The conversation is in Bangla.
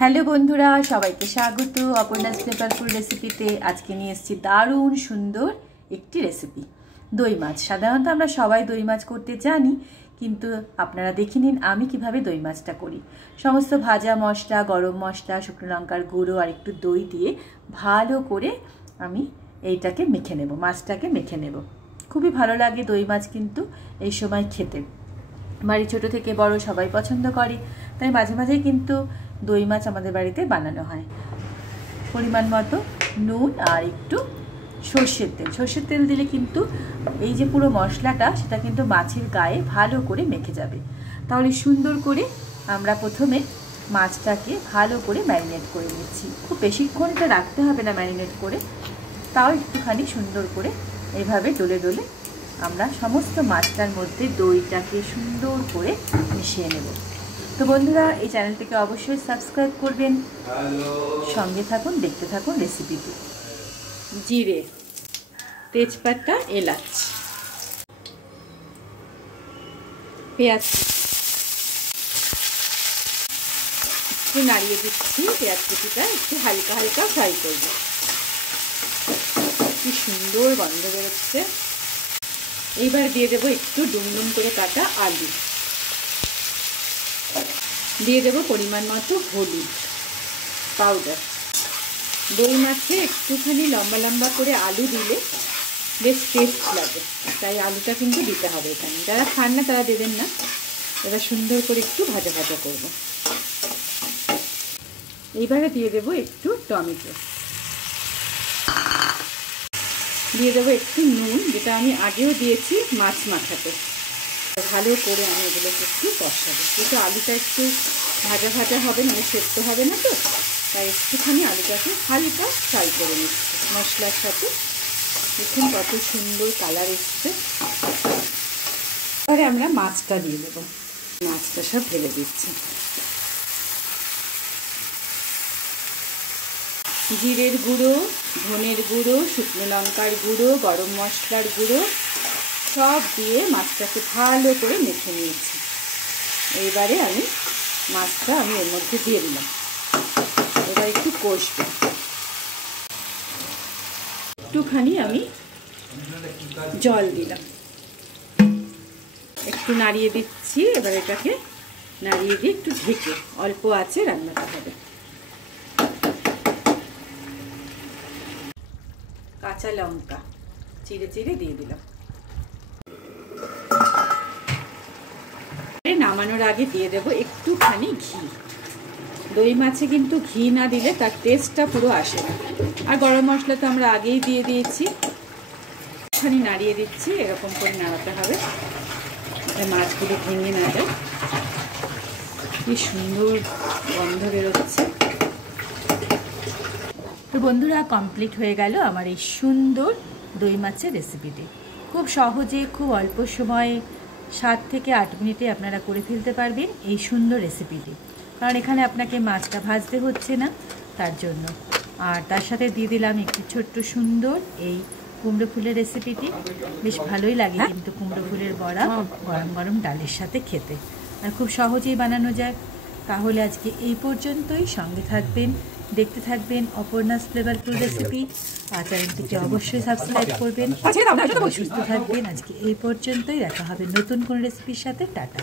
হ্যালো বন্ধুরা, সবাইকে স্বাগত অপর্ণাস ফ্লেভারফুল রেসিপিতে। আজকে নিয়ে এসেছি দারুণ সুন্দর একটি রেসিপি, দই মাছ। সাধারণত আমরা সবাই দই মাছ করতে জানি, কিন্তু আপনারা দেখে নিন আমি কিভাবে দই মাছটা করি। সমস্ত ভাজা মশলা, গরম মশলা, শুকনো লঙ্কার গুঁড়ো আর একটু দই দিয়ে ভালো করে আমি এইটাকে মেখে নেব, মাছটাকে মেখে নেব। খুবই ভালো লাগে দই মাছ কিন্তু এই সময় খেতে। বাড়ি ছোট থেকে বড় সবাই পছন্দ করে, তাই মাঝে মাঝেই কিন্তু দই মাছ আমাদের বাড়িতে বানানো হয়। পরিমাণ মতো নুন আর একটু সর্ষের তেল দিলে কিন্তু এই যে পুরো মশলাটা সেটা কিন্তু মাছের গায়ে ভালো করে মেখে যাবে। তাহলে সুন্দর করে আমরা প্রথমে মাছটাকে ভালো করে ম্যারিনেট করে নিচ্ছি। খুব বেশিক্ষণ এটা রাখতে হবে না ম্যারিনেট করে, তাও একটুখানি সুন্দর করে এইভাবে ডলে ডলে আমরা সমস্ত মাছটার মধ্যে দইটাকে সুন্দর করে মিশিয়ে নেব। তো বন্ধুরা, এই চ্যানেলটিকে অবশ্যই সাবস্ক্রাইব করবেন, সঙ্গে থাকুন, দেখতে থাকুন রেসিপিটি। জিরে, তেজপাতা, এলাচ, পেঁয়াজ একটু নাড়িয়ে দিচ্ছি। পেঁয়াজ কুচিটা একটু হালকা হালকা ফ্রাই করব। কি সুন্দর গন্ধ বেরোচ্ছে। এইবার দিয়ে দেবো একটু ডুমডুম করে কাটা আলু, দিয়ে দেবো পরিমাণ মতো হলুদ পাউডার। দই মাছে একটুখানি লম্বা লম্বা করে আলু দিলে বেশ টেস্ট লাগে, তাই আলুটা কিন্তু দিতে হবে এখানে। যারা খান না তারা দেবেন না। এবার সুন্দর করে একটু ভাজা ভাজা করব। এইবারে দিয়ে দেবো একটু টমেটো, দিয়ে দেবো একটু নুন, যেটা আমি আগেও দিয়েছি মাছ মাখাতে। ভালো করে আমি এগুলোকে একটু কষাবো, কিন্তু আলুটা একটু ভাজা ভাজা হবে, মানে সেদ্ধ হবে না তো, তাই একটুখানি আলুটাকে হালকা ফ্রাই করে নিচ্ছি মশলার সাথে। দেখুন কত সুন্দর কালার এসছে। এবারে আমরা মাছটা দিয়ে দেবো। মাছটা সব ঢেলে দিচ্ছি। জিরের গুঁড়ো, ধনের গুঁড়ো, শুকনো লঙ্কার গুঁড়ো, গরম মশলার গুঁড়ো সব দিয়ে মাছটাকে ভালো করে মেখে নিয়েছি। এইবারে মাছটা আমি এর মধ্যে দিয়ে দিলাম। এবার একটু কষবো। একটুখানি আমি জল দিলাম, একটু নাড়িয়ে দিচ্ছি। এবার এটাকে নাড়িয়ে দিয়ে একটু ঢেকে অল্প আঁচে রান্নাটা হবে। কাঁচা লঙ্কা চিড়ে চিড়ে দিয়ে দিলাম। নামানোর আগে দিয়ে দেবো একটুখানি ঘি। দই মাছে কিন্তু ঘি না দিলে তার টেস্টটা পুরো আসে না। আর গরম মশলা তো আমরা আগেই দিয়ে দিয়েছি। একটুখানি নাড়িয়ে দিচ্ছি, এরকম করে নাড়াতে হবে, মাছগুলো ভেঙে না যায়। কি সুন্দর গন্ধ বেরোচ্ছে। তো বন্ধুরা, কমপ্লিট হয়ে গেল আমার এই সুন্দর দই মাছের রেসিপিটি। খুব সহজে, খুব অল্প সময়ে 7 থেকে 8 মিনিটে আপনারা করে ফেলতে পারবেন এই সুন্দর রেসিপিটি, কারণ এখানে আপনাকে মাছটা ভাজতে হচ্ছে না তার জন্য। আর তার সাথে দিয়ে দিলাম একটি ছোট্ট সুন্দর এই কুমড়ো ফুলের রেসিপিটি। বেশ ভালোই লাগে কিন্তু কুমড়ো ফুলের বড়া গরম গরম ডালের সাথে খেতে, আর খুব সহজেই বানানো যায়। তাহলে আজকে এই পর্যন্তই। সঙ্গে থাকবেন, দেখতে থাকবেন অপর্ণাস ফ্লেভারফুল রেসিপি। আর চ্যানেলটিকে অবশ্যই সাবস্ক্রাইব করবেন। সুস্থ থাকবেন। আজকে এই পর্যন্তই, দেখা হবে নতুন কোন রেসিপির সাথে। টাটা।